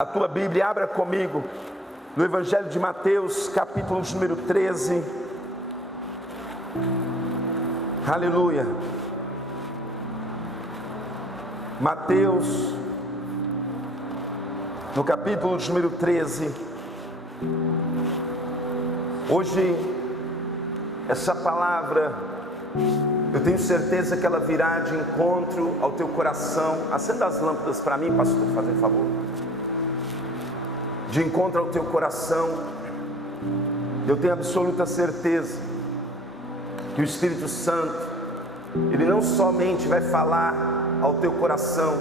A tua Bíblia, abra comigo no Evangelho de Mateus, capítulo número 13. Aleluia. Mateus, no capítulo número 13. Hoje, essa palavra, eu tenho certeza que ela virá de encontro ao teu coração. Acenda as lâmpadas para mim, pastor, fazendo favor. De encontro ao teu coração. Eu tenho absoluta certeza que o Espírito Santo, ele não somente vai falar ao teu coração,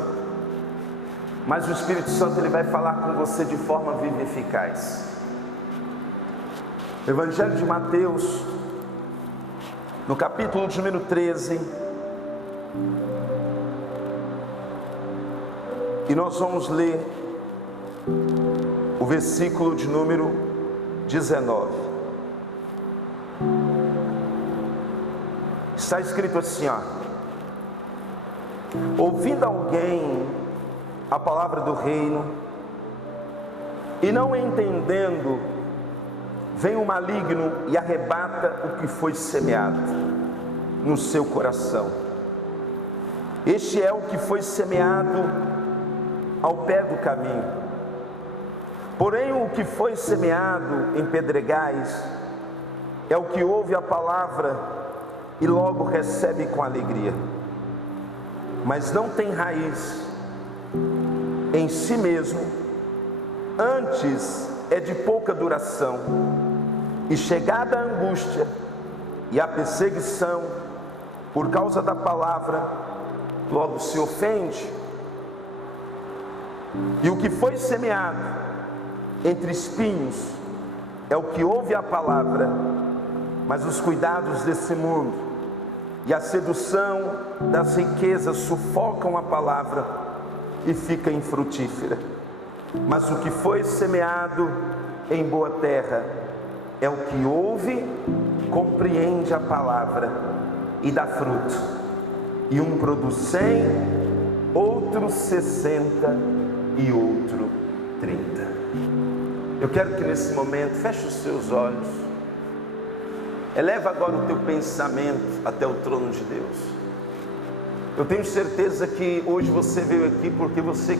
mas o Espírito Santo, ele vai falar com você de forma viva e eficaz. Evangelho de Mateus, no capítulo número 13, e nós vamos ler o versículo de número 19. Está escrito assim, ouvindo alguém a palavra do reino e não entendendo, vem o maligno e arrebata o que foi semeado no seu coração. Este é o que foi semeado ao pé do caminho. Porém, o que foi semeado em pedregais é o que ouve a palavra e logo recebe com alegria, mas não tem raiz em si mesmo, antes é de pouca duração, e chegada a angústia e a perseguição por causa da palavra, logo se ofende. E o que foi semeado entre espinhos é o que ouve a palavra, mas os cuidados desse mundo e a sedução das riquezas sufocam a palavra e fica infrutífera. Mas o que foi semeado em boa terra é o que ouve, compreende a palavra e dá fruto, e um produz 100, outro 60 e outro 30. Eu quero que nesse momento, feche os seus olhos, eleva agora o teu pensamento até o trono de Deus. Eu tenho certeza que hoje você veio aqui porque você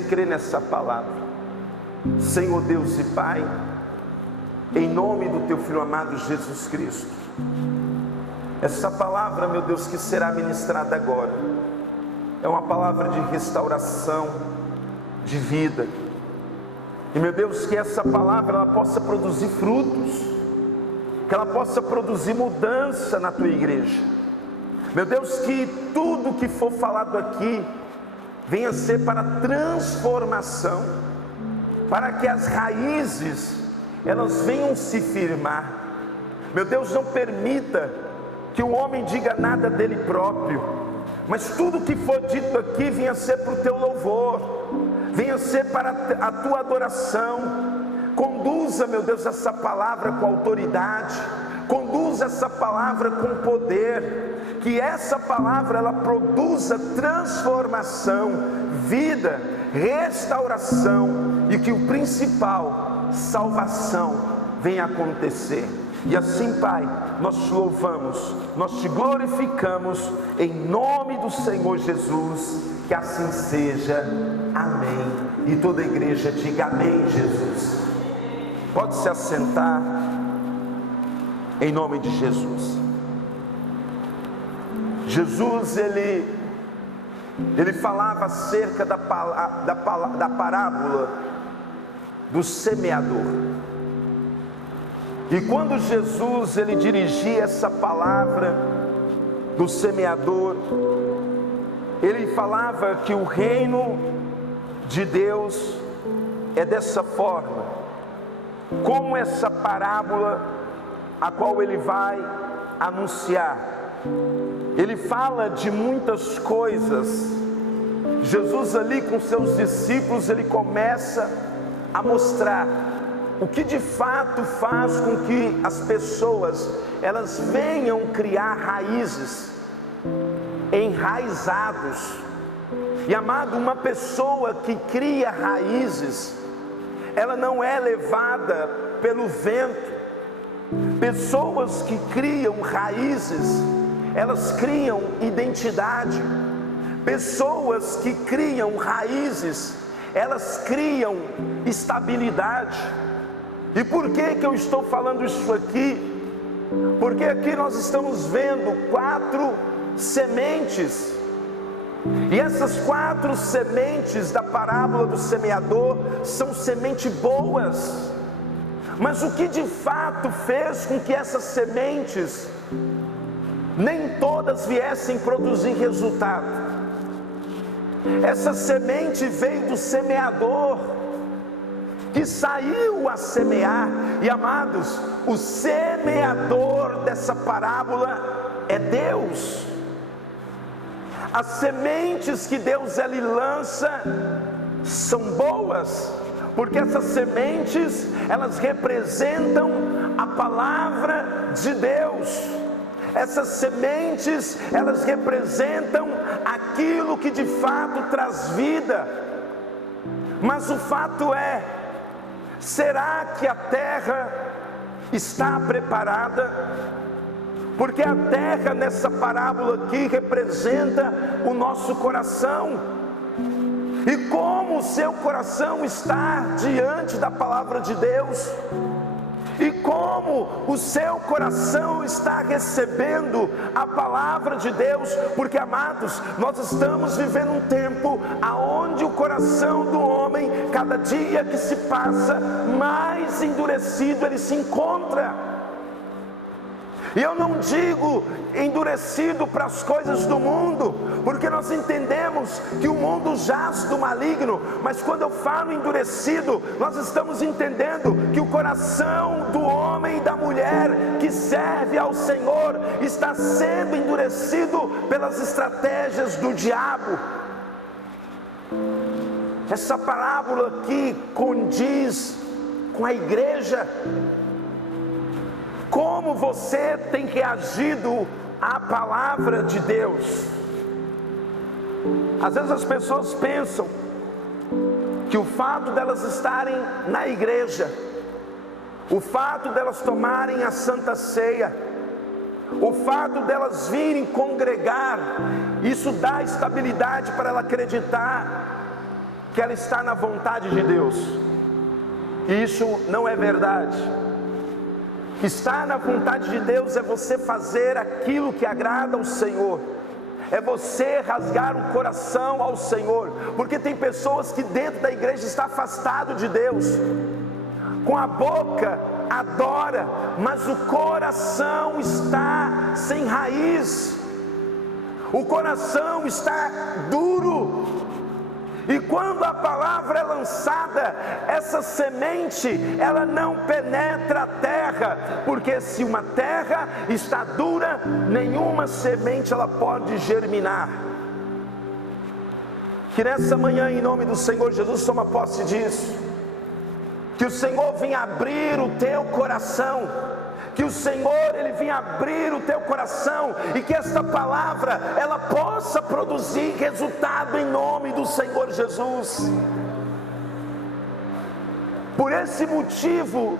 crê nessa palavra. Senhor Deus e Pai, em nome do teu Filho amado Jesus Cristo, essa palavra, meu Deus, que será ministrada agora, é uma palavra de restauração, de vida. E meu Deus, que essa palavra ela possa produzir frutos, que ela possa produzir mudança na tua igreja. Meu Deus, que tudo que for falado aqui venha ser para transformação, para que as raízes elas venham se firmar. Meu Deus, não permita que o homem diga nada dele próprio, mas tudo que for dito aqui venha ser para o teu louvor, venha ser para a tua adoração. Conduza, meu Deus, essa palavra com autoridade, conduza essa palavra com poder, que essa palavra ela produza transformação, vida, restauração, e que o principal, salvação, venha acontecer. E assim, Pai, nós te louvamos, nós te glorificamos, em nome do Senhor Jesus, que assim seja, amém. E toda a igreja diga amém, Jesus. Pode se assentar, em nome de Jesus. Jesus, ele falava acerca da parábola do semeador. E quando Jesus, ele dirigia essa palavra do semeador, ele falava que o reino de Deus é dessa forma, como essa parábola a qual ele vai anunciar. Ele fala de muitas coisas. Jesus ali com seus discípulos, ele começa a mostrar o que de fato faz com que as pessoas elas venham criar raízes, enraizados E amado, uma pessoa que cria raízes, ela não é levada pelo vento. Pessoas que criam raízes, elas criam identidade. Pessoas que criam raízes, elas criam estabilidade. E por que eu estou falando isso aqui? Porque aqui nós estamos vendo 4 sementes. E essas 4 sementes da parábola do semeador são sementes boas. Mas o que de fato fez com que essas sementes nem todas viessem produzir resultado? Essa semente veio do semeador, que saiu a semear. E amados, o semeador dessa parábola é Deus. As sementes que Deus ele lança são boas, porque essas sementes, elas representam a palavra de Deus. Essas sementes, elas representam aquilo que de fato traz vida. Mas o fato é, será que a terra está preparada? Porque a terra nessa parábola aqui representa o nosso coração. E como o seu coração está diante da palavra de Deus? E como o seu coração está recebendo a palavra de Deus? Porque, amados, nós estamos vivendo um tempo aonde o coração do homem, cada dia que se passa, mais endurecido ele se encontra. E eu não digo endurecido para as coisas do mundo, porque nós entendemos que o mundo jaz do maligno. Mas quando eu falo endurecido, nós estamos entendendo que o coração do homem e da mulher que serve ao Senhor está sendo endurecido pelas estratégias do diabo. Essa parábola aqui condiz com a igreja. Como você tem reagido à palavra de Deus? Às vezes as pessoas pensam que o fato delas estarem na igreja, o fato delas tomarem a Santa Ceia, o fato delas virem congregar, isso dá estabilidade para ela acreditar que ela está na vontade de Deus. E isso não é verdade. Estar na vontade de Deus é você fazer aquilo que agrada ao Senhor, é você rasgar o coração ao Senhor, porque tem pessoas que dentro da igreja está afastado de Deus, com a boca adora, mas o coração está sem raiz, o coração está duro. E quando a palavra é lançada, essa semente, ela não penetra a terra, porque se uma terra está dura, nenhuma semente ela pode germinar. Que nessa manhã, em nome do Senhor Jesus, toma posse disso. Que o Senhor venha abrir o teu coração. Que o Senhor, Ele venha abrir o teu coração, e que esta palavra, ela possa produzir resultado em nome do Senhor Jesus. Por esse motivo,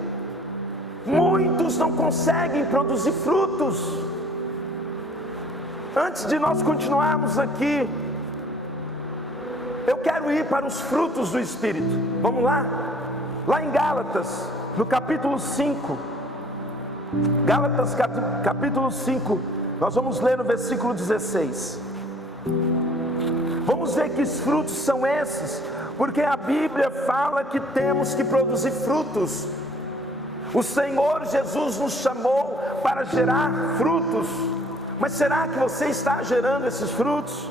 muitos não conseguem produzir frutos. Antes de nós continuarmos aqui, eu quero ir para os frutos do Espírito. Vamos lá? Lá em Gálatas, no capítulo 5. Gálatas capítulo 5, nós vamos ler no versículo 16. Vamos ver que frutos são esses, porque a Bíblia fala que temos que produzir frutos. O Senhor Jesus nos chamou para gerar frutos, mas será que você está gerando esses frutos?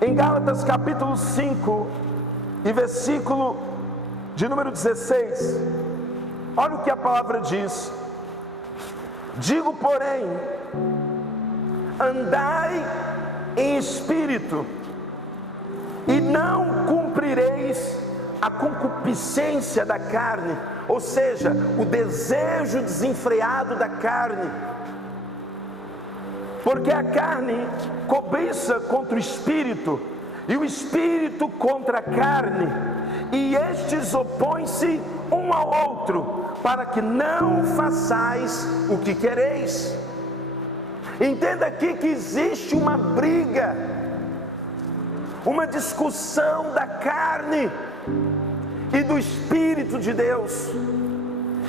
Em Gálatas capítulo 5 e versículo de número 16, olha o que a palavra diz: digo, porém, andai em espírito, e não cumprireis a concupiscência da carne, ou seja, o desejo desenfreado da carne, porque a carne cobiça contra o espírito, e o espírito contra a carne, e estes opõem-se um ao outro, para que não façais o que quereis. Entenda aqui que existe uma briga, uma discussão da carne e do Espírito de Deus.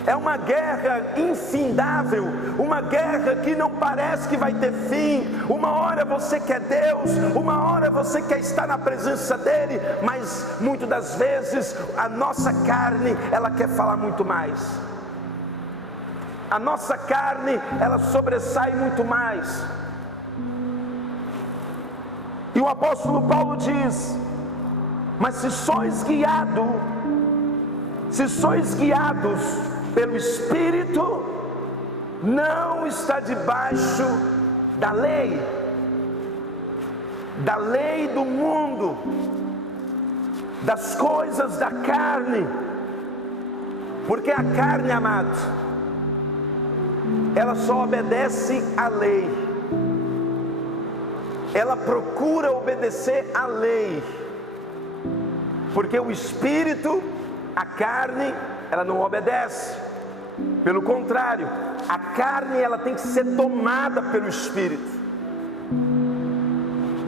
É uma guerra infindável, uma guerra que não parece que vai ter fim. Uma hora você quer Deus, uma hora você quer estar na presença dEle, mas muitas das vezes a nossa carne, ela quer falar muito mais. A nossa carne, ela sobressai muito mais. E o apóstolo Paulo diz: mas se sois guiados pelo Espírito, não está debaixo da lei do mundo, das coisas da carne, porque a carne, amado, ela só obedece à lei, ela procura obedecer à lei, porque o Espírito, a carne, ela não obedece. Pelo contrário, a carne, ela tem que ser domada pelo Espírito,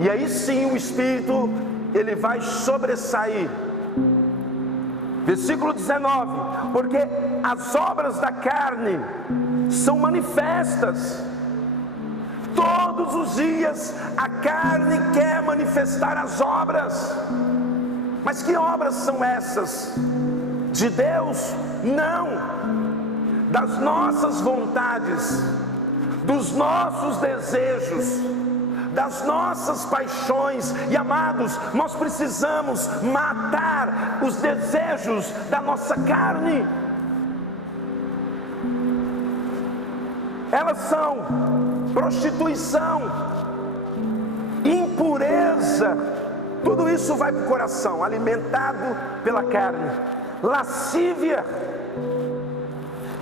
e aí sim o Espírito, ele vai sobressair. Versículo 19: porque as obras da carne são manifestas. Todos os dias a carne quer manifestar as obras. Mas que obras são essas? De Deus? Não. Das nossas vontades, dos nossos desejos, das nossas paixões. E amados, nós precisamos matar os desejos da nossa carne. Elas são prostituição, impureza, tudo isso vai para o coração, alimentado pela carne. Lascívia,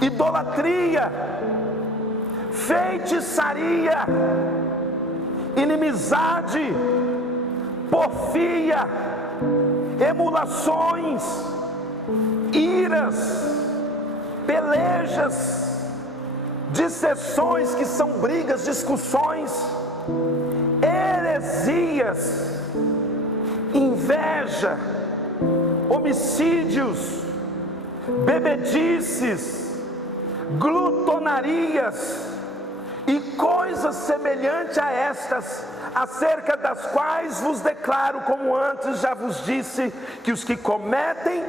idolatria, feitiçaria, inimizade, porfia, emulações, iras, pelejas, dissensões, que são brigas, discussões, heresias, inveja, homicídios, bebedices, glutonarias e coisas semelhantes a estas, acerca das quais vos declaro, como antes já vos disse, que os que cometem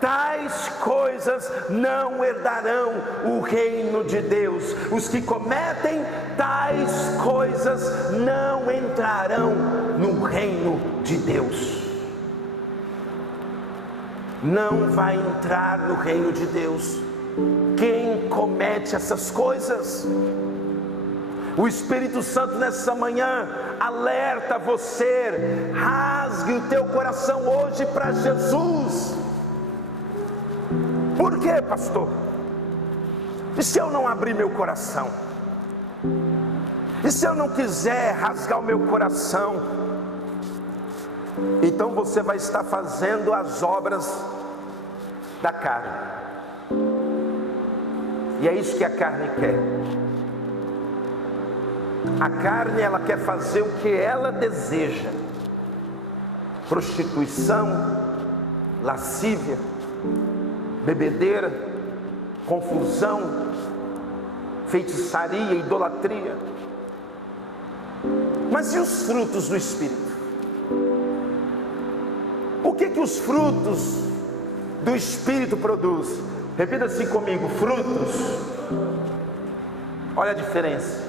tais coisas não herdarão o reino de Deus. Os que cometem tais coisas não entrarão no reino de Deus. Não vai entrar no reino de Deus quem comete essas coisas. O Espírito Santo nessa manhã alerta você: rasgue o teu coração hoje para Jesus. Por quê, pastor? E se eu não abrir meu coração? E se eu não quiser rasgar o meu coração? Então você vai estar fazendo as obras da carne. E é isso que a carne quer. A carne, ela quer fazer o que ela deseja: prostituição, lascívia, bebedeira, confusão, feitiçaria, idolatria. Mas e os frutos do Espírito? O que os frutos do Espírito produzem? Repita assim comigo: frutos. Olha a diferença.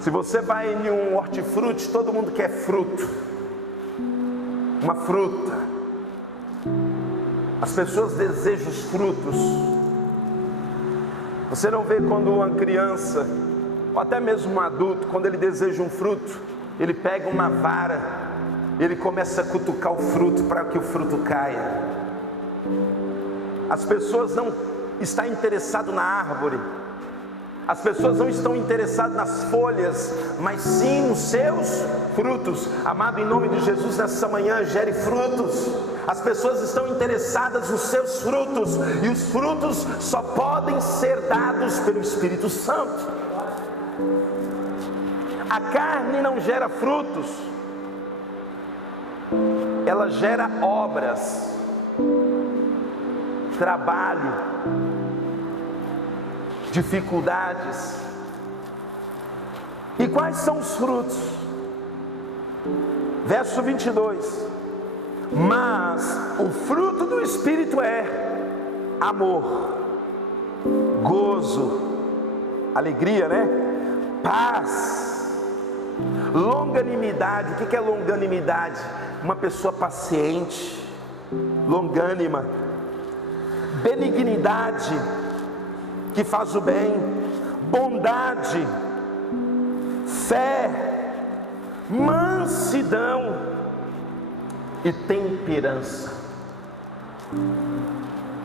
Se você vai em um hortifruti, todo mundo quer fruto, uma fruta. As pessoas desejam os frutos. Você não vê quando uma criança, ou até mesmo um adulto, quando ele deseja um fruto, ele pega uma vara, ele começa a cutucar o fruto para que o fruto caia. As pessoas não estão interessadas na árvore, As pessoas não estão interessadas nas folhas, mas sim nos seus frutos. Amado, em nome de Jesus, nessa manhã, gere frutos. As pessoas estão interessadas nos seus frutos, e os frutos só podem ser dados pelo Espírito Santo. A carne não gera frutos, ela gera obras, trabalho, dificuldades. E quais são os frutos? Verso 22: mas o fruto do Espírito é amor, gozo, alegria, né? Paz, longanimidade. O que é longanimidade? Uma pessoa paciente, longânima. Benignidade, que faz o bem. Bondade, fé, mansidão e temperança.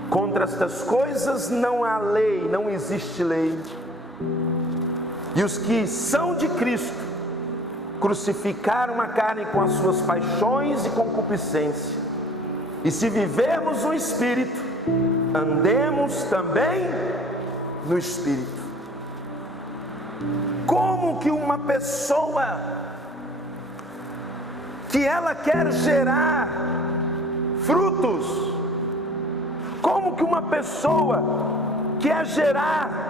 Contra estas coisas não há lei, não existe lei. E os que são de Cristo crucificaram a carne com as suas paixões e concupiscência. E se vivermos no Espírito, andemos também no Espírito. Como que uma pessoa que ela quer gerar frutos, como que uma pessoa quer gerar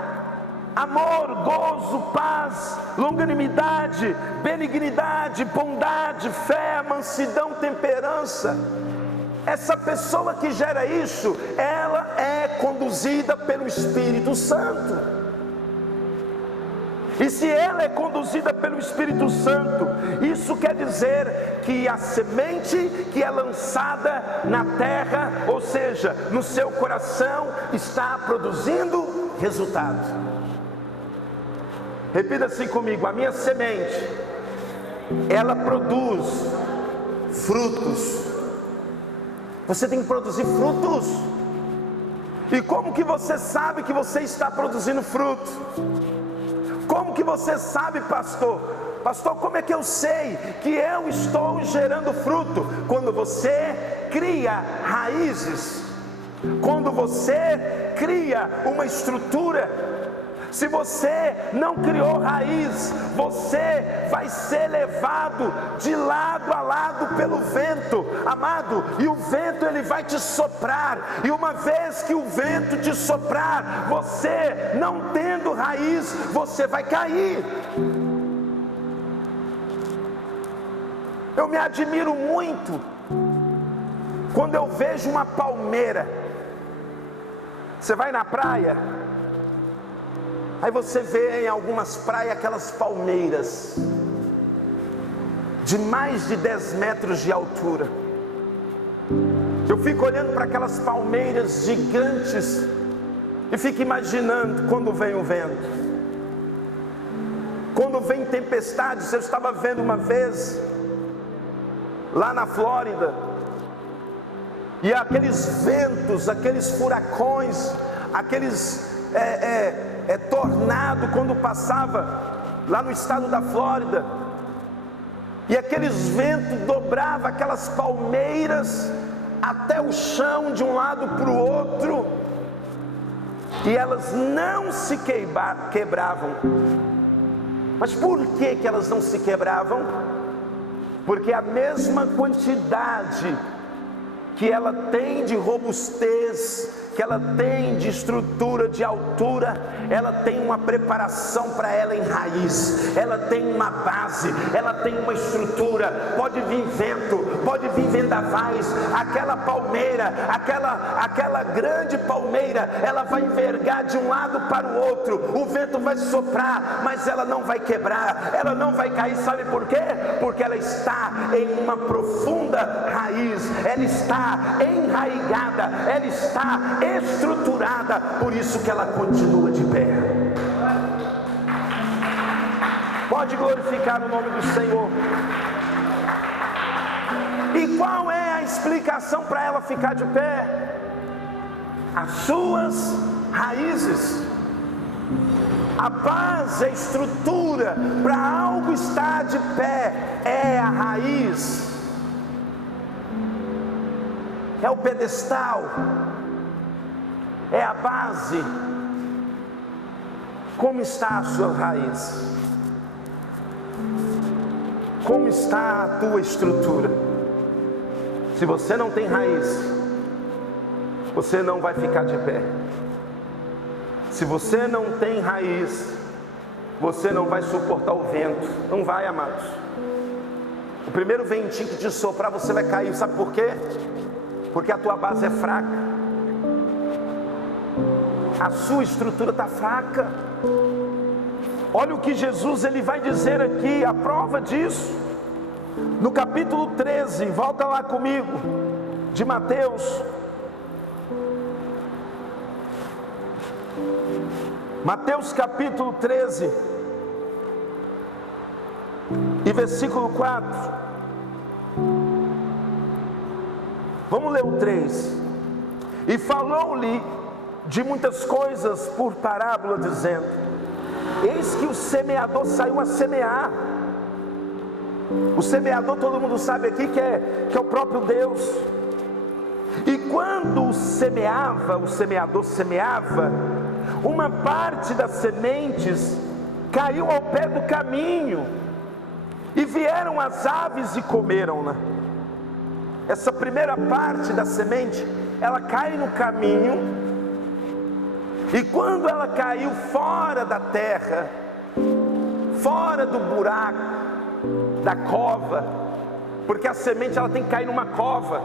amor, gozo, paz, longanimidade, benignidade, bondade, fé, mansidão, temperança, essa pessoa que gera isso, ela é conduzida pelo Espírito Santo. E se ela é conduzida pelo Espírito Santo, isso quer dizer que a semente que é lançada na terra, ou seja, no seu coração, está produzindo resultado. Repita assim comigo: a minha semente, ela produz frutos. Você tem que produzir frutos. E como que você sabe que você está produzindo fruto? Como que você sabe, pastor? Pastor, como é que eu sei que eu estou gerando fruto? Quando você cria raízes, quando você cria uma estrutura. Se você não criou raiz, você vai ser levado de lado a lado pelo vento, amado, e o vento ele vai te soprar, e uma vez que o vento te soprar, você não tendo raiz, você vai cair. Eu me admiro muito quando eu vejo uma palmeira. Você vai na praia, aí você vê em algumas praias aquelas palmeiras de mais de 10 metros de altura. Eu fico olhando para aquelas palmeiras gigantes e fico imaginando quando vem o vento, quando vem tempestades. Eu estava vendo uma vez lá na Flórida, e aqueles ventos, aqueles furacões, aqueles tornado quando passava lá no estado da Flórida, e aqueles ventos dobravam aquelas palmeiras até o chão de um lado para o outro, e elas não se quebravam. Mas por que elas não se quebravam? Porque a mesma quantidade que ela tem de robustez, que ela tem de estrutura, de altura, ela tem uma preparação para ela em raiz, ela tem uma base, ela tem uma estrutura. Pode vir vento, pode vir vendavais, aquela palmeira, aquela grande palmeira, ela vai envergar de um lado para o outro, o vento vai soprar, mas ela não vai quebrar, ela não vai cair. Sabe por quê? Porque ela está em uma profunda raiz, ela está enraigada, ela está estruturada, por isso que ela continua de pé. Pode glorificar o nome do Senhor. E qual é a explicação para ela ficar de pé? As suas raízes. A base, a estrutura para algo estar de pé é a raiz, é o pedestal, é a base. Como está a sua raiz? Como está a tua estrutura? Se você não tem raiz, você não vai ficar de pé. Se você não tem raiz, você não vai suportar o vento. Não vai, amados. O primeiro ventinho que te soprar, você vai cair. Sabe por quê? Porque a tua base é fraca. A sua estrutura está fraca. Olha o que Jesus ele vai dizer aqui, a prova disso. No capítulo 13, volta lá comigo, de Mateus. Mateus capítulo 13 e versículo 4. Vamos ler o 3. E falou-lhe de muitas coisas por parábola, dizendo: eis que o semeador saiu a semear. O semeador, todo mundo sabe aqui que é o próprio Deus. E quando o semeador semeava, uma parte das sementes caiu ao pé do caminho, e vieram as aves e comeram-na. Essa primeira parte da semente, ela cai no caminho, e quando ela caiu fora da terra, fora do buraco, da cova, porque a semente ela tem que cair numa cova,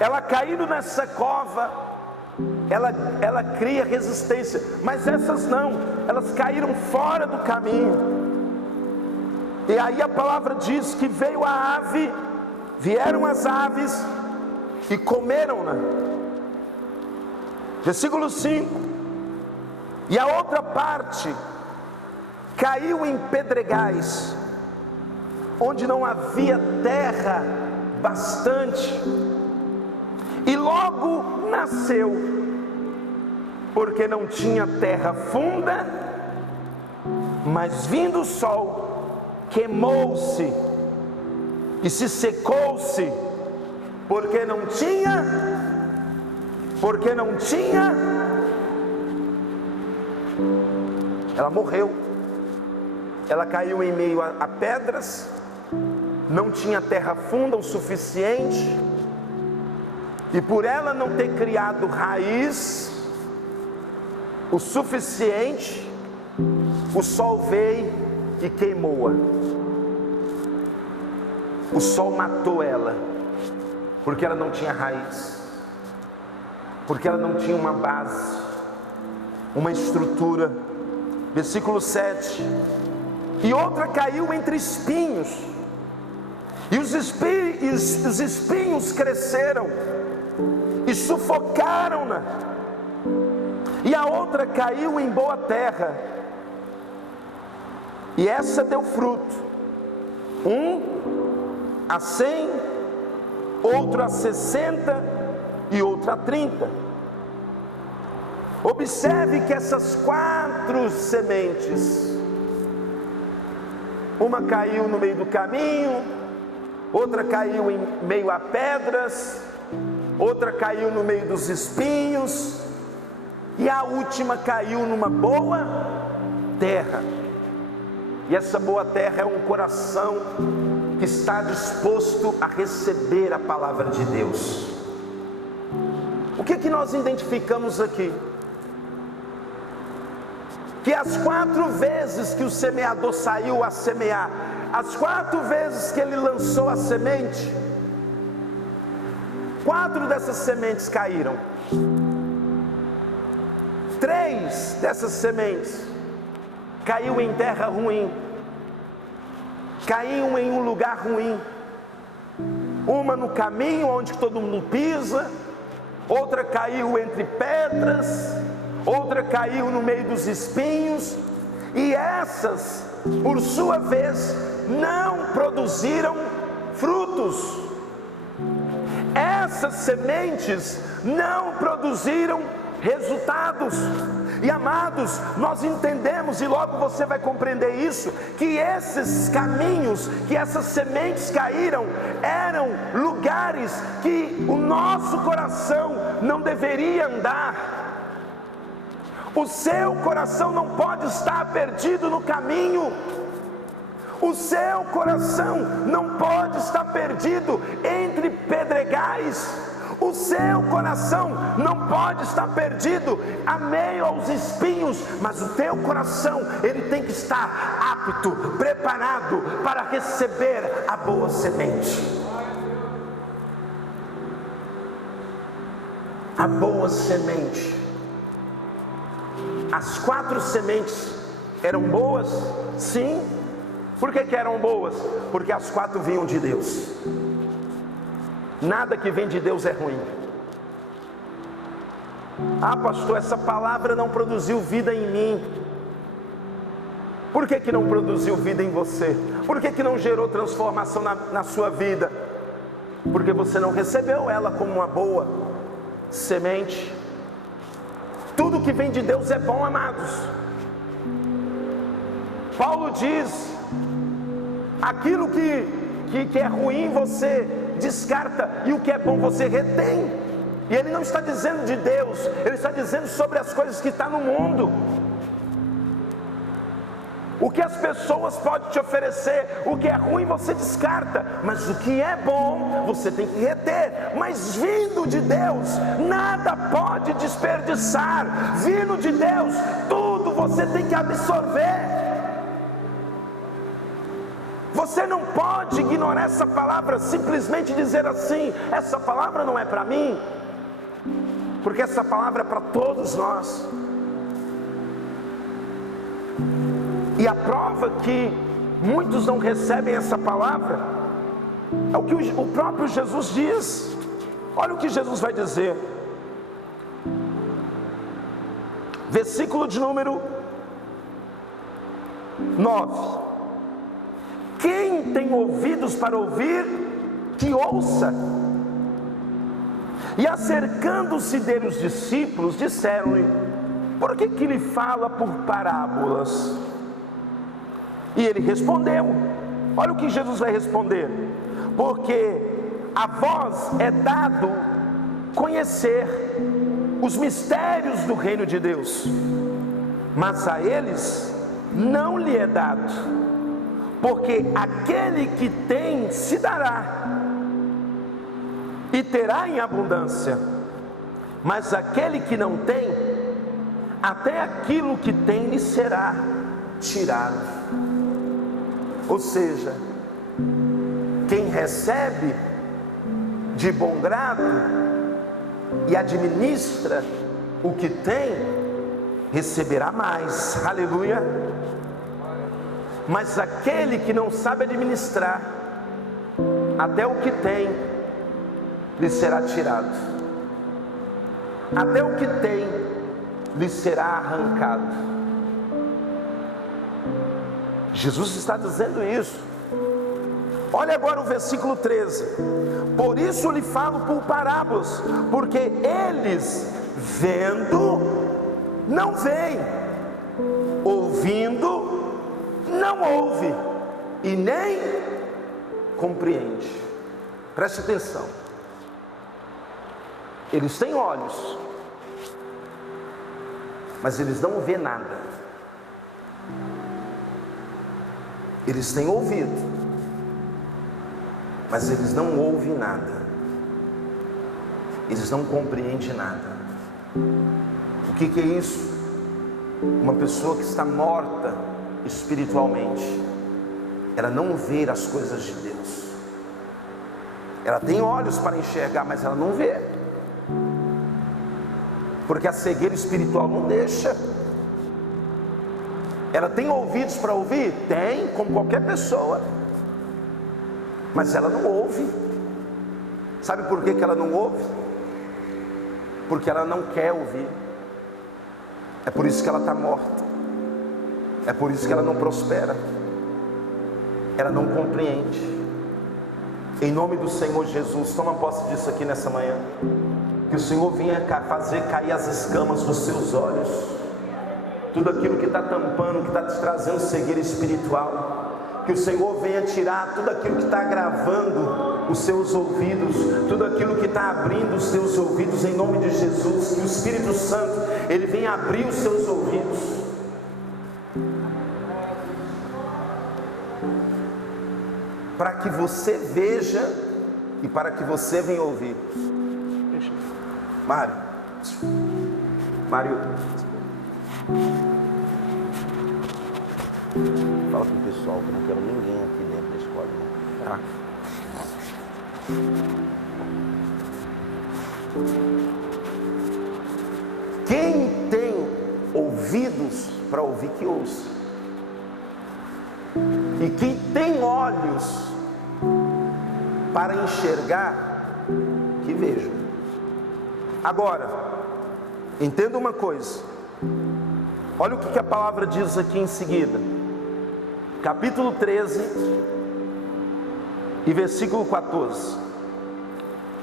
ela caindo nessa cova, ela cria resistência, mas essas não, elas caíram fora do caminho. E aí a palavra diz que vieram as aves e comeram-na. Versículo 5. E a outra parte caiu em pedregais, onde não havia terra bastante, e logo nasceu, porque não tinha terra funda, mas vindo o sol, queimou-se e se secou-se, porque não tinha, ela morreu. Ela caiu em meio a pedras, não tinha terra funda o suficiente, e por ela não ter criado raiz o suficiente, o sol veio e queimou-a. O sol matou ela, porque ela não tinha raiz, porque ela não tinha uma base, uma estrutura. Versículo 7. E outra caiu entre espinhos, e os espinhos cresceram e sufocaram-na. E a outra caiu em boa terra, e essa deu fruto, 1 a 100, outro a 60 e outro a 30. Observe que essas 4 sementes, uma caiu no meio do caminho, outra caiu em meio a pedras, outra caiu no meio dos espinhos, e a última caiu numa boa terra. E essa boa terra é um coração que está disposto a receber a palavra de Deus. O que nós identificamos aqui? Que as 4 vezes que o semeador saiu a semear, as 4 vezes que ele lançou a semente, 4 dessas sementes caíram. 3 dessas sementes caiu em terra ruim, caiu em um lugar ruim. Uma no caminho onde todo mundo pisa, outra caiu entre pedras, outra caiu no meio dos espinhos, e essas, por sua vez, não produziram frutos. Essas sementes não produziram resultados. E amados, nós entendemos, e logo você vai compreender isso, que esses caminhos, que essas sementes caíram, eram lugares que o nosso coração não deveria andar. O seu coração não pode estar perdido no caminho. O seu coração não pode estar perdido entre pedregais. O seu coração não pode estar perdido a meio aos espinhos. Mas o teu coração, ele tem que estar apto, preparado para receber a boa semente. A boa semente. As 4 sementes eram boas? Sim. Por que eram boas? Porque as 4 vinham de Deus. Nada que vem de Deus é ruim. Ah, pastor, essa palavra não produziu vida em mim. Por que não produziu vida em você? Por que não gerou transformação na sua vida? Porque você não recebeu ela como uma boa semente. Tudo que vem de Deus é bom, amados. Paulo diz: aquilo que é ruim você descarta, e o que é bom você retém. E ele não está dizendo de Deus, ele está dizendo sobre as coisas que estão no mundo. O que as pessoas podem te oferecer, o que é ruim você descarta, mas o que é bom você tem que reter. Mas vindo de Deus, nada pode desperdiçar. Vindo de Deus, tudo você tem que absorver. Você não pode ignorar essa palavra, simplesmente dizer assim: essa palavra não é para mim, porque essa palavra é para todos nós. E a prova que muitos não recebem essa palavra é o que o próprio Jesus diz. Olha o que Jesus vai dizer, versículo de número 9: quem tem ouvidos para ouvir, que ouça. E acercando-se dele os discípulos, disseram-lhe: por que lhe fala por parábolas? E ele respondeu, olha o que Jesus vai responder: porque a vós é dado conhecer os mistérios do reino de Deus, mas a eles não lhe é dado, porque aquele que tem se dará, e terá em abundância, mas aquele que não tem, até aquilo que tem lhe será tirado. Ou seja, quem recebe de bom grado e administra o que tem, receberá mais. Aleluia. Mas aquele que não sabe administrar, até o que tem lhe será tirado, até o que tem lhe será arrancado. Jesus está dizendo isso. Olha agora o versículo 13: por isso lhe falo por parábolas, porque eles vendo não veem, ouvindo não ouve, e nem compreende. Preste atenção. Eles têm olhos, mas eles não vêem nada. Eles têm ouvido, mas eles não ouvem nada. Eles não compreendem nada. O que é isso? Uma pessoa que está morta espiritualmente, ela não vê as coisas de Deus. Ela tem olhos para enxergar, mas ela não vê, porque a cegueira espiritual não deixa. Ela tem ouvidos para ouvir? Tem, como qualquer pessoa, mas ela não ouve. Sabe por que ela não ouve? Porque ela não quer ouvir. É por isso que ela está morta. É por isso que ela não prospera. Ela não compreende. Em nome do Senhor Jesus, toma posse disso aqui nessa manhã. Que o Senhor venha fazer cair as escamas dos seus olhos. tudo aquilo que está tampando, que está te trazendo cegueira espiritual. Que o Senhor venha tirar tudo aquilo que está agravando os seus ouvidos, tudo aquilo que está abrindo os seus ouvidos, em nome de Jesus. Que o Espírito Santo, Ele venha abrir os seus ouvidos, para que você veja e para que você venha ouvir. Mário, fala pro pessoal que eu não quero ninguém aqui dentro da escola, né? Tá. Quem tem ouvidos para ouvir, que ouça. E quem tem olhos para enxergar, que veja. Agora, entenda uma coisa. Olha o que a palavra diz aqui em seguida. Capítulo 13 e versículo 14.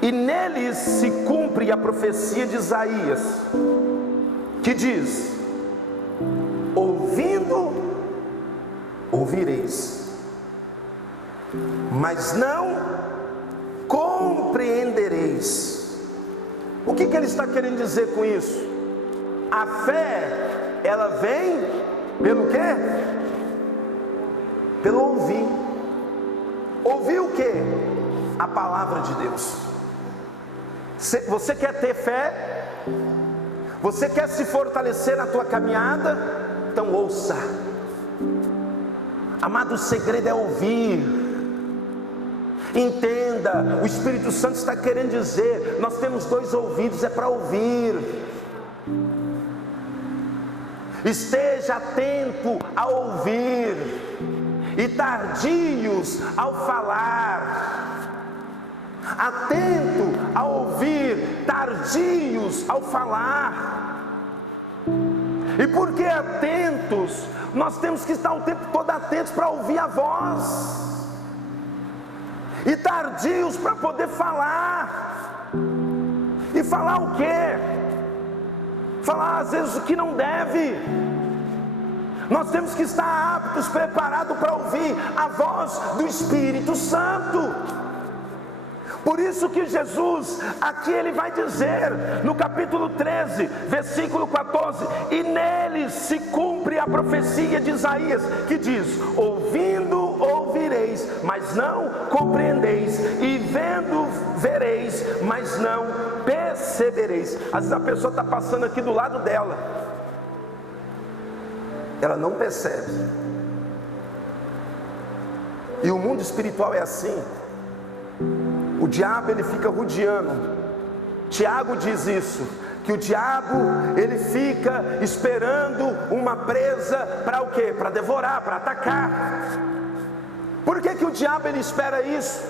E neles se cumpre a profecia de Isaías, que diz: ouvindo, ouvireis, mas não compreendereis. O que ele está querendo dizer com isso? A fé, ela vem pelo quê? Pelo ouvir. Ouvir o quê? A palavra de Deus. Você quer ter fé? Você quer se fortalecer na tua caminhada? Então ouça. Amado, o segredo é ouvir. Entenda, o Espírito Santo está querendo dizer: nós temos 2 ouvidos, é para ouvir. Esteja atento a ouvir e tardios ao falar. Atento a ouvir, tardios ao falar. E por que atentos? Nós temos que estar o tempo todo atentos para ouvir a voz, e tardios para poder falar. E falar o quê? Falar às vezes o que não deve. Nós temos que estar aptos, preparados para ouvir a voz do Espírito Santo. Por isso que Jesus, aqui ele vai dizer, no capítulo 13, versículo 14: e neles se cumpre a profecia de Isaías, que diz: ouvindo ouvireis, mas não compreendeis, e vendo vereis, mas não percebereis. Às vezes a pessoa está passando aqui do lado dela, ela não percebe. E o mundo espiritual é assim. O diabo, ele fica rodeando. Tiago diz isso, que o diabo, ele fica esperando uma presa para o quê? Para devorar, para atacar. Por que o diabo, ele espera isso?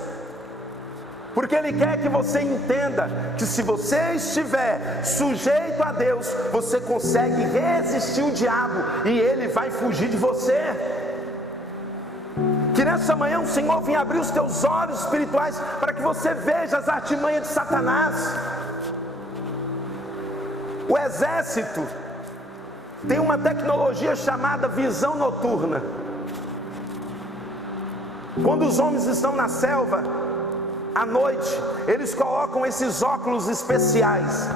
Porque ele quer que você entenda que se você estiver sujeito a Deus, você consegue resistir o diabo e ele vai fugir de você. Que nessa manhã o Senhor venha abrir os teus olhos espirituais para que você veja as artimanhas de Satanás. O exército tem uma tecnologia chamada visão noturna. Quando os homens estão na selva, à noite, eles colocam esses óculos especiais.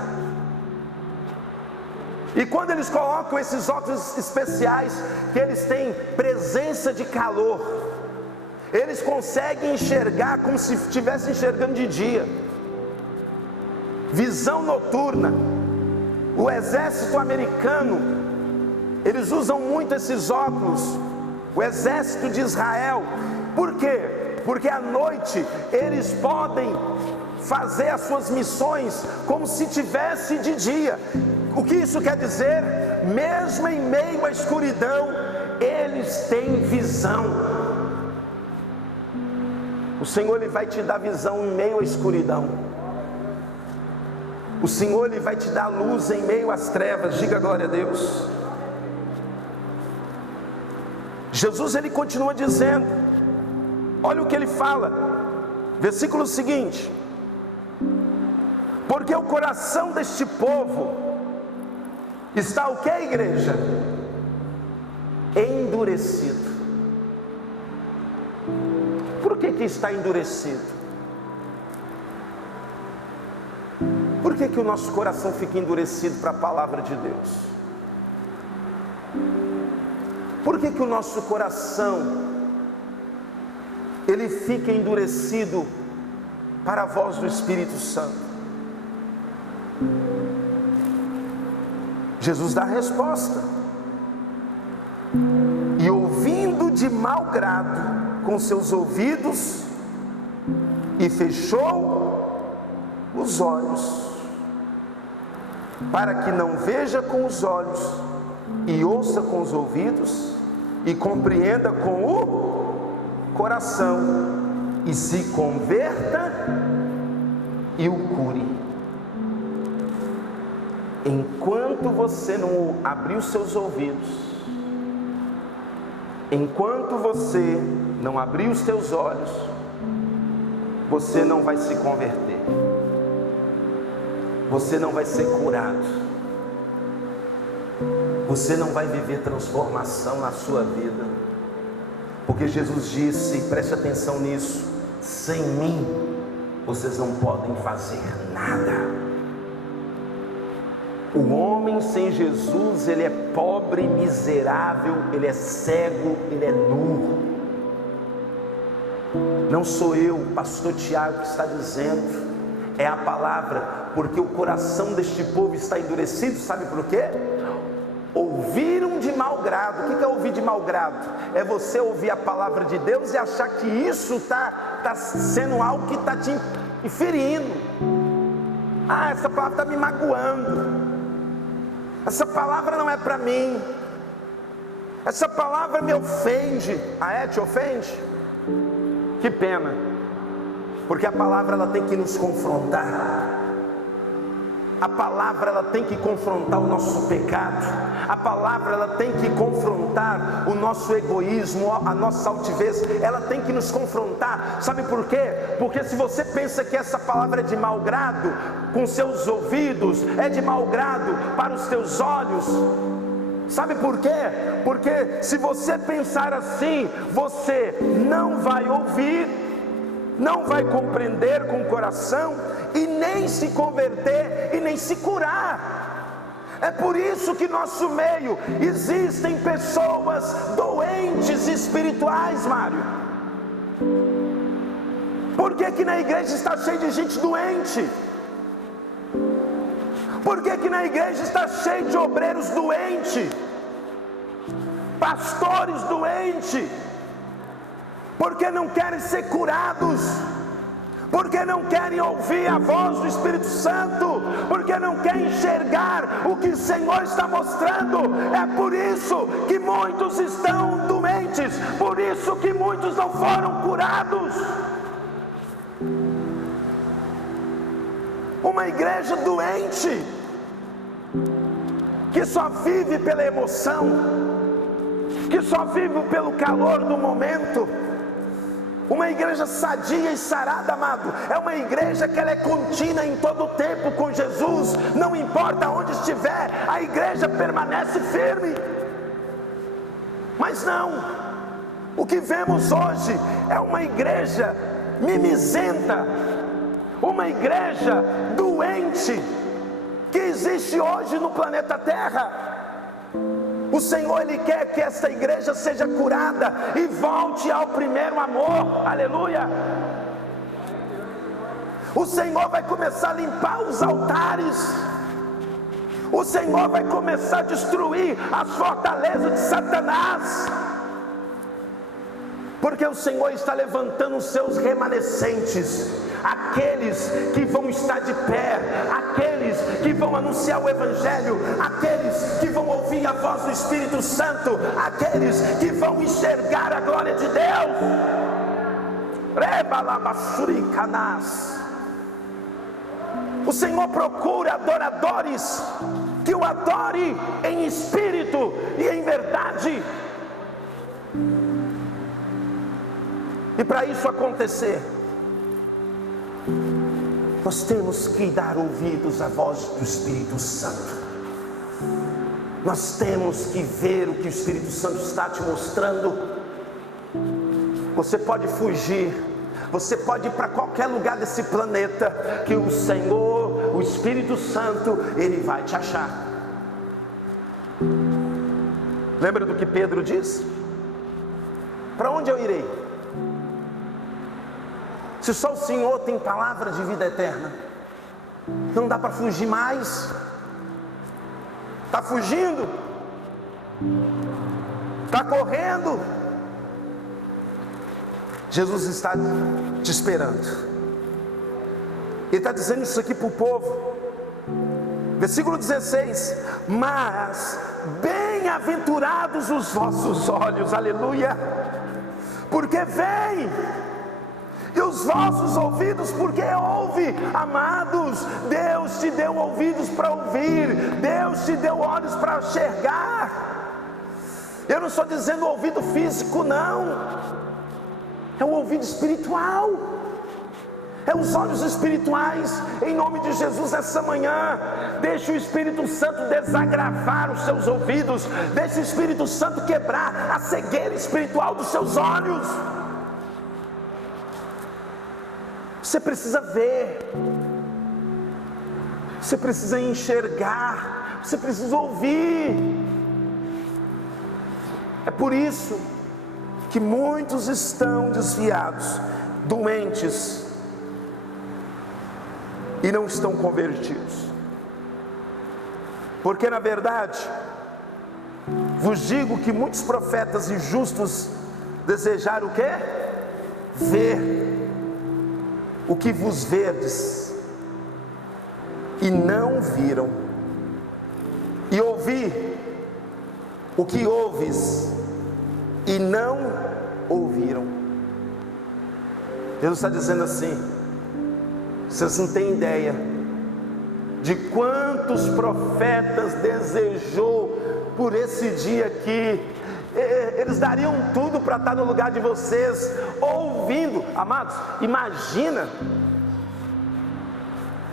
E quando eles colocam esses óculos especiais, que eles têm presença de calor, eles conseguem enxergar como se estivessem enxergando de dia. Visão noturna. O exército americano, eles usam muito esses óculos. O exército de Israel. Por quê? Porque à noite eles podem fazer as suas missões como se tivesse de dia. O que isso quer dizer? Mesmo em meio à escuridão, eles têm visão. O Senhor, ele vai te dar visão em meio à escuridão. O Senhor, ele vai te dar luz em meio às trevas. Diga glória a Deus. Jesus, ele continua dizendo, olha o que ele fala, versículo seguinte: porque o coração deste povo está o que, igreja? endurecido. Por que está endurecido? Por que o nosso coração fica endurecido para a palavra de Deus? Por que o nosso coração ele fica endurecido para a voz do Espírito Santo? Jesus dá a resposta. E ouvindo de mau grado com seus ouvidos, e fechou os olhos, para que não veja com os olhos, e ouça com os ouvidos, e compreenda com o coração, e se converta e o cure. Enquanto você não abrir os seus ouvidos, enquanto você não abrir os teus olhos, você não vai se converter, você não vai ser curado, você não vai viver transformação na sua vida, porque Jesus disse, preste atenção nisso: sem mim vocês não podem fazer nada. O homem sem Jesus, ele é pobre, miserável, ele é cego, ele é nu. Não sou eu, pastor Tiago, que está dizendo, é a palavra, porque o coração deste povo está endurecido, sabe por quê? Ouviram de mau grado. O que é ouvir de mau grado? É você ouvir a palavra de Deus e achar que isso está sendo algo que está te ferindo. Ah, essa palavra está me magoando. Essa palavra não é para mim. Essa palavra me ofende. Ah, é? Te ofende? Que pena. Porque a palavra ela tem que nos confrontar. A palavra ela tem que confrontar o nosso pecado. A palavra ela tem que confrontar o nosso egoísmo, a nossa altivez. Ela tem que nos confrontar. Sabe por quê? Porque se você pensa que essa palavra é de mau grado com seus ouvidos, é de mau grado para os teus olhos, sabe por quê? Porque se você pensar assim, você não vai ouvir, não vai compreender com o coração, e nem se converter, e nem se curar. É por isso que no nosso meio existem pessoas doentes espirituais, Mário. Por que na igreja está cheio de gente doente? Por que na igreja está cheio de obreiros doentes? Pastores doentes? Porque não querem ser curados, porque não querem ouvir a voz do Espírito Santo, porque não querem enxergar o que o Senhor está mostrando. É por isso que muitos estão doentes, por isso que muitos não foram curados. Uma igreja doente, que só vive pela emoção, que só vive pelo calor do momento. Uma igreja sadia e sarada, amado, é uma igreja que ela é contínua em todo o tempo com Jesus. Não importa onde estiver, a igreja permanece firme. Mas não, o que vemos hoje é uma igreja mimizenta, uma igreja doente, que existe hoje no planeta Terra. O Senhor, Ele quer que essa igreja seja curada e volte ao primeiro amor, aleluia. O Senhor vai começar a limpar os altares, o Senhor vai começar a destruir as fortalezas de Satanás, porque o Senhor está levantando os seus remanescentes, aqueles que vão estar de pé, aqueles que vão anunciar o Evangelho, aqueles que vão ouvir a voz do Espírito Santo, aqueles que vão enxergar a glória de Deus. O Senhor procura adoradores que o adore em espírito e em verdade. E para isso acontecer, nós temos que dar ouvidos à voz do Espírito Santo. Nós temos que ver o que o Espírito Santo está te mostrando. Você pode fugir, você pode ir para qualquer lugar desse planeta, que o Senhor, o Espírito Santo, Ele vai te achar. Lembra do que Pedro disse? Para onde eu irei? Se só o Senhor tem palavra de vida eterna, não dá para fugir mais. Está fugindo? Está correndo? Jesus está te esperando. Ele está dizendo isso aqui para o povo. Versículo 16: mas bem-aventurados os vossos olhos, aleluia, porque veem, e os vossos ouvidos, porque ouve. Amados, Deus te deu ouvidos para ouvir, Deus te deu olhos para enxergar. Eu não estou dizendo ouvido físico, não. É o ouvido espiritual, é os olhos espirituais. Em nome de Jesus, essa manhã, deixa o Espírito Santo desagravar os seus ouvidos, deixa o Espírito Santo quebrar a cegueira espiritual dos seus olhos. Você precisa ver, você precisa enxergar, você precisa ouvir. É por isso que muitos estão desviados, doentes, e não estão convertidos. Porque na verdade, vos digo que muitos profetas e justos desejaram o quê? Ver o que vos verdes, e não viram, e ouvir o que ouves, e não ouviram. Jesus está dizendo assim: vocês não têm ideia de quantos profetas desejou por esse dia aqui. Eles dariam tudo para estar no lugar de vocês, ouvindo. Amados, imagina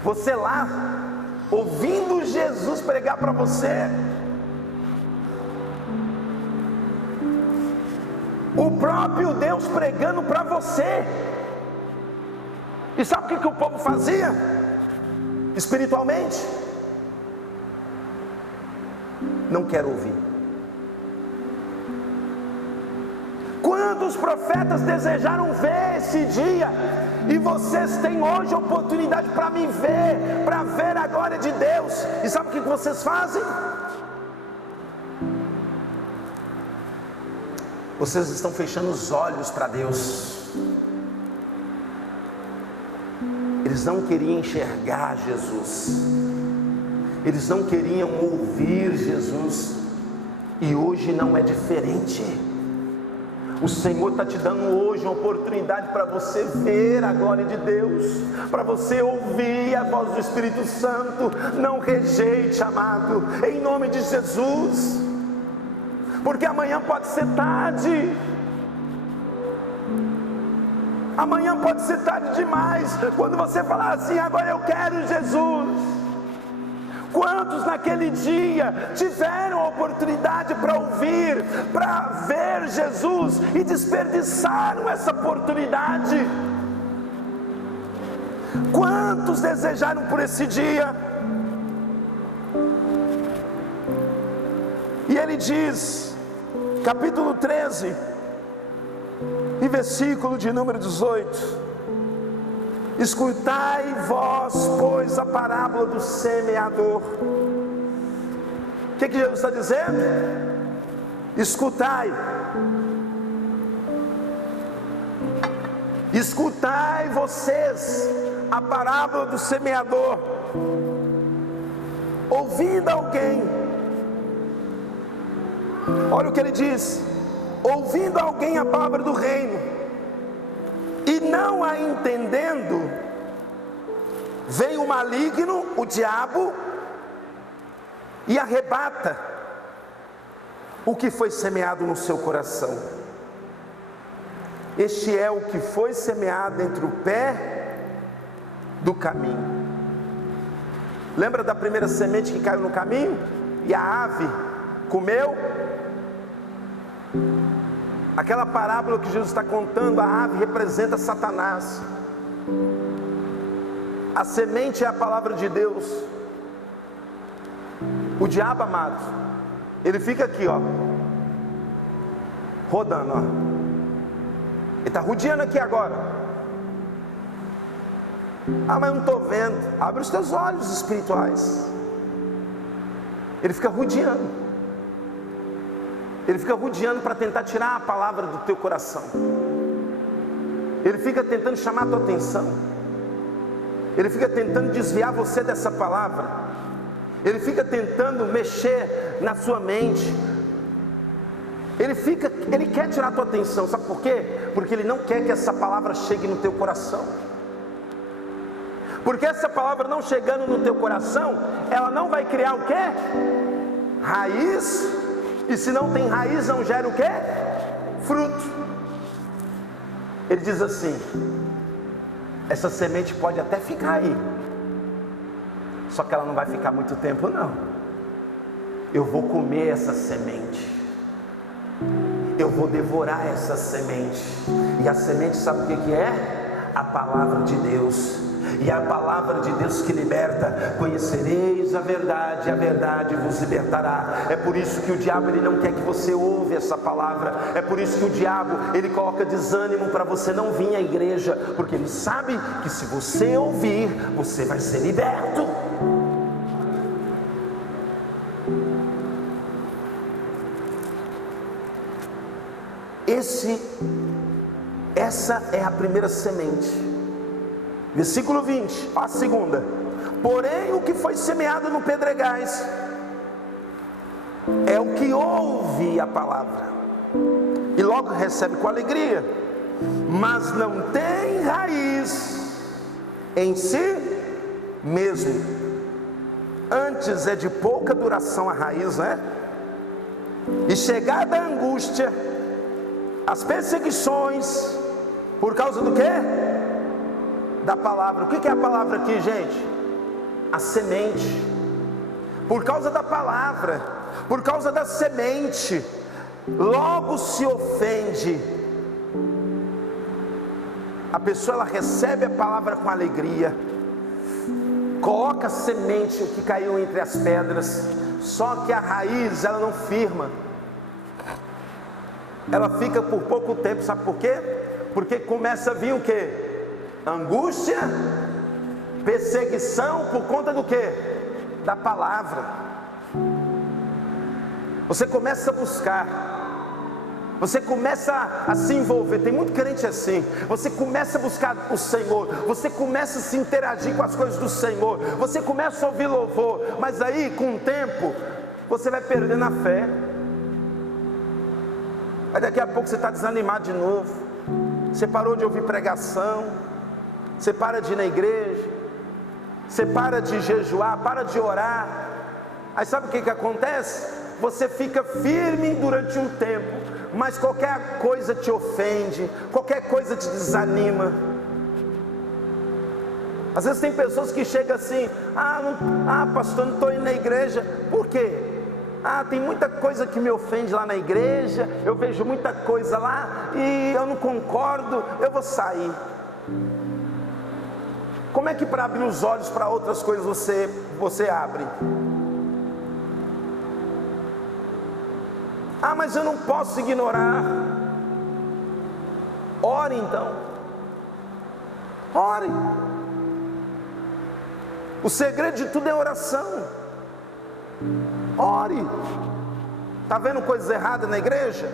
você lá, ouvindo Jesus pregar para você. O próprio Deus pregando para você. E sabe o que o povo fazia? Espiritualmente, não quero ouvir. Quantos profetas desejaram ver esse dia? E vocês têm hoje a oportunidade para me ver, para ver a glória de Deus. E sabe o que vocês fazem? Vocês estão fechando os olhos para Deus. Eles não queriam enxergar Jesus, eles não queriam ouvir Jesus, e hoje não é diferente. O Senhor está te dando hoje uma oportunidade para você ver a glória de Deus, para você ouvir a voz do Espírito Santo. Não rejeite, amado, em nome de Jesus, porque amanhã pode ser tarde. Amanhã pode ser tarde demais, quando você falar assim: agora eu quero Jesus. Quantos naquele dia tiveram a oportunidade para ouvir, para ver Jesus, e desperdiçaram essa oportunidade? Quantos desejaram por esse dia? E ele diz, capítulo 13, e versículo de número 18: escutai vós, pois, a parábola do semeador. O que Jesus está dizendo? Escutai. Escutai vocês a parábola do semeador. Ouvindo alguém, olha o que ele diz: ouvindo alguém a palavra do reino, e não a entendendo, vem o maligno, o diabo, e arrebata o que foi semeado no seu coração. Este é o que foi semeado entre o pé do caminho. Lembra da primeira semente que caiu no caminho? E a ave comeu. Aquela parábola que Jesus está contando, a ave representa Satanás. A semente é a palavra de Deus. O diabo, amado, ele fica aqui, ó, rodando, ó. Ele está rodeando aqui agora. Ah, mas eu não estou vendo. Abre os teus olhos espirituais. Ele fica rodeando. Ele fica rodeando para tentar tirar a palavra do teu coração. Ele fica tentando chamar a tua atenção. Ele fica tentando desviar você dessa palavra. Ele fica tentando mexer na sua mente. Ele quer tirar a tua atenção. Sabe por quê? Porque ele não quer que essa palavra chegue no teu coração. Porque essa palavra não chegando no teu coração, ela não vai criar o quê? Raiz. E se não tem raiz, não gera o quê? Fruto. Ele diz assim: essa semente pode até ficar aí, só que ela não vai ficar muito tempo não. Eu vou comer essa semente. Eu vou devorar essa semente. E a semente sabe o que é? A palavra de Deus. E a palavra de Deus que liberta. Conhecereis a verdade vos libertará. É por isso que o diabo ele não quer que você ouve essa palavra. É por isso que o diabo ele coloca desânimo para você não vir à igreja, porque ele sabe que se você ouvir, você vai ser liberto. Essa é a primeira semente. Versículo 20, a segunda. Porém, o que foi semeado no pedregais é o que ouve a palavra e logo recebe com alegria, mas não tem raiz em si mesmo. Antes é de pouca duração a raiz, né? E chegada a angústia, as perseguições, por causa do quê? Da palavra. O que é a palavra aqui, gente? A semente. Por causa da palavra, por causa da semente, logo se ofende. A pessoa ela recebe a palavra com alegria, coloca a semente, o que caiu entre as pedras, só que a raiz ela não firma. Ela fica por pouco tempo, sabe por quê? Porque começa a vir o quê? Angústia, perseguição, por conta do quê? Da palavra. Você começa a buscar, você começa a se envolver. Tem muito crente assim. Você começa a buscar o Senhor, você começa a se interagir com as coisas do Senhor, você começa a ouvir louvor, mas aí com o tempo você vai perdendo a fé. Aí daqui a pouco você está desanimado de novo. Você parou de ouvir pregação, você para de ir na igreja, você para de jejuar, para de orar. Aí sabe o que acontece? Você fica firme durante um tempo, mas qualquer coisa te ofende, qualquer coisa te desanima. Às vezes tem pessoas que chegam assim: pastor, não estou indo na igreja. Por quê? Tem muita coisa que me ofende lá na igreja, eu vejo muita coisa lá e eu não concordo, eu vou sair. Como é que para abrir os olhos para outras coisas você abre? Mas eu não posso ignorar. Ore então. Ore. O segredo de tudo é oração. Ore. Está vendo coisas erradas na igreja?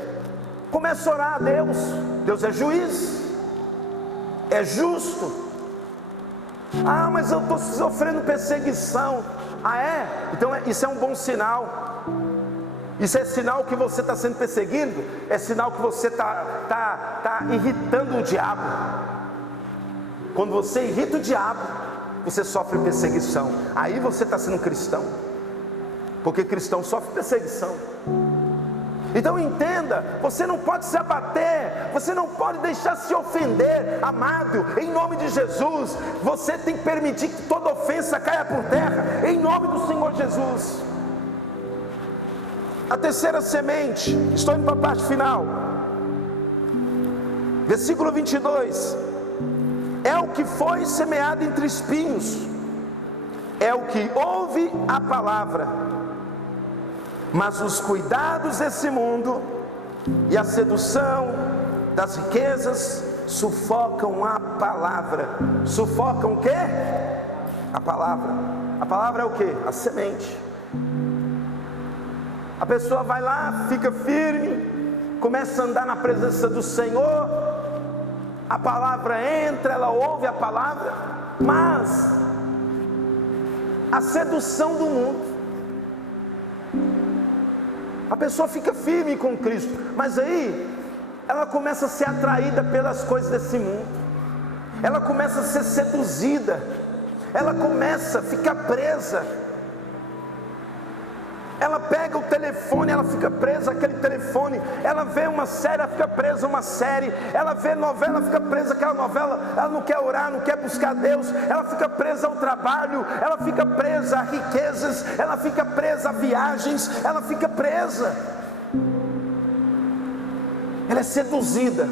Comece a orar a Deus. Deus é juiz, é justo. Mas eu estou sofrendo perseguição. Então isso é um bom sinal. Isso é sinal que você está sendo perseguido. É sinal que você está irritando o diabo. Quando você irrita o diabo, você sofre perseguição. Aí você está sendo cristão, porque cristão sofre perseguição. Então entenda, você não pode se abater, você não pode deixar se ofender, amado, em nome de Jesus. Você tem que permitir que toda ofensa caia por terra, em nome do Senhor Jesus. A terceira semente, estou indo para a parte final, versículo 22, é o que foi semeado entre espinhos, é o que ouve a palavra, mas os cuidados desse mundo e a sedução das riquezas sufocam a palavra. Sufocam o quê? A palavra. A palavra é o quê? A semente. A pessoa vai lá, fica firme, começa a andar na presença do Senhor, a palavra entra, ela ouve a palavra, mas a sedução do mundo, a pessoa fica firme com Cristo, mas aí ela começa a ser atraída pelas coisas desse mundo, ela começa a ser seduzida, ela começa a ficar presa. Ela pega o telefone, ela fica presa àquele telefone. Ela vê uma série, ela fica presa a uma série. Ela vê novela, ela fica presa àquela novela. Ela não quer orar, não quer buscar Deus. Ela fica presa ao trabalho. Ela fica presa a riquezas. Ela fica presa a viagens. Ela fica presa. Ela é seduzida.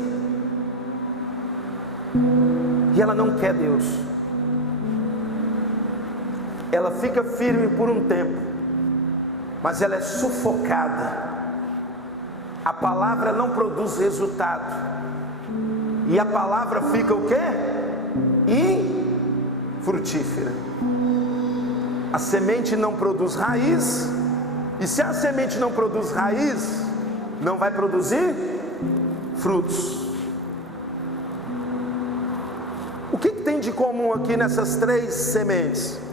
E ela não quer Deus. Ela fica firme por um tempo, mas ela é sufocada. A palavra não produz resultado, e a palavra fica o quê? Infrutífera. A semente não produz raiz, e se a semente não produz raiz, não vai produzir frutos. O que tem de comum aqui nessas três sementes?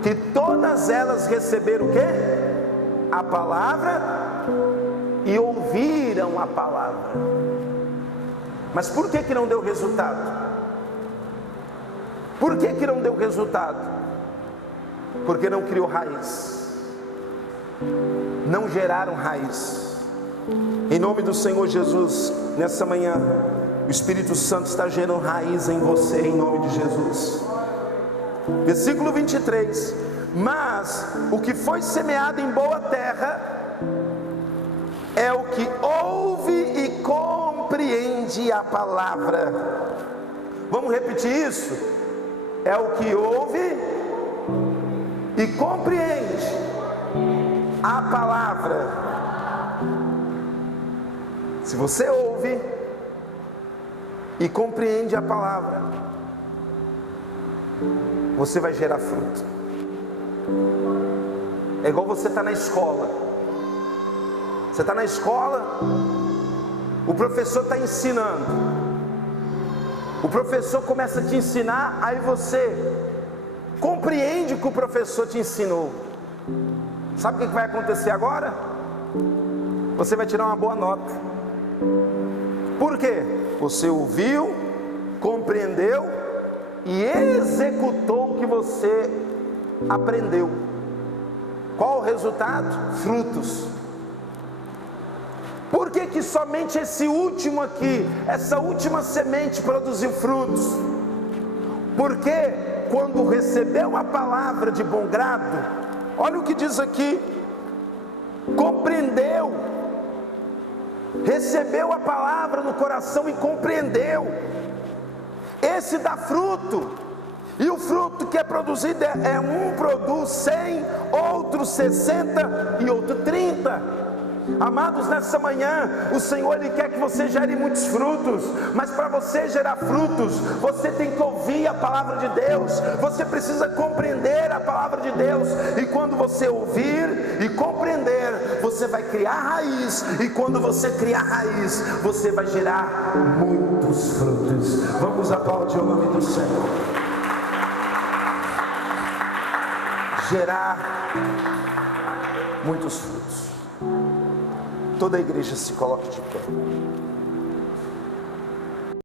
Que todas elas receberam o quê? A palavra e ouviram a palavra. Mas por que não deu resultado? Por que não deu resultado? Porque não criou raiz, não geraram raiz. Em nome do Senhor Jesus, nessa manhã, o Espírito Santo está gerando raiz em você, em nome de Jesus. Versículo 23, mas o que foi semeado em boa terra é o que ouve e compreende a palavra. Vamos repetir isso? É o que ouve e compreende a palavra. Se você ouve e compreende a palavra, você vai gerar fruto. É igual você está na escola. Você está na escola, o professor está ensinando. O professor começa a te ensinar, aí você compreende o que o professor te ensinou. Sabe o que vai acontecer agora? Você vai tirar uma boa nota. Por quê? Você ouviu, compreendeu e executou o que você aprendeu. Qual o resultado? Frutos. Por que somente esse último aqui, essa última semente produziu frutos? Porque quando recebeu a palavra de bom grado, olha o que diz aqui, compreendeu, recebeu a palavra no coração e compreendeu, esse dá fruto. E o fruto que é produzido um produz 100, outro 60 e outro 30. Amados, nessa manhã, o Senhor Ele quer que você gere muitos frutos, mas para você gerar frutos, você tem que ouvir a palavra de Deus, você precisa compreender a palavra de Deus, e quando você ouvir e compreender, você vai criar raiz, e quando você criar raiz, você vai gerar muitos frutos. Vamos aplaudir o nome do Senhor. Gerar muitos frutos. Toda a igreja se coloque de pé.